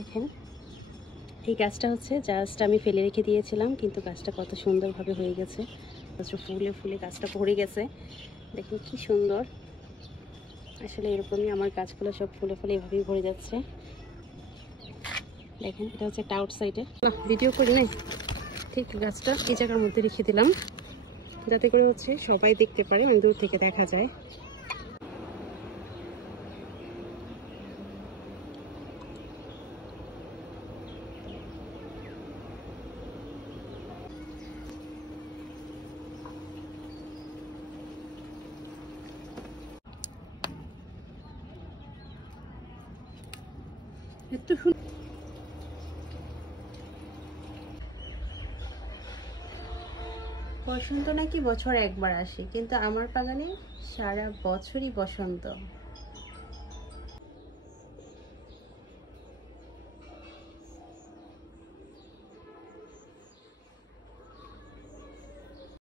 দেখেন এই গাছটা হচ্ছে জাস্ট আমি ফেলে রেখে দিয়েছিলাম, কিন্তু গাছটা কত সুন্দরভাবে হয়ে গেছে। ফুলে ফুলে গাছটা ভরে গেছে। দেখেন কি সুন্দর। আসলে এরকমই আমার গাছগুলো সব ফুলে ফুলে এভাবেই ভরে যাচ্ছে। দেখেন এটা হচ্ছে একটা আউটসাইডে, না ভিডিও করি নাই, ঠিক গাছটা এই জায়গার মধ্যে রেখে দিলাম যাতে করে হচ্ছে সবাই দেখতে পারে, মানে দূর থেকে দেখা যায়। এত বসন্ত নাকি বছর একবার আসে, কিন্তু আমার বাগানে সারা বছরই বসন্ত।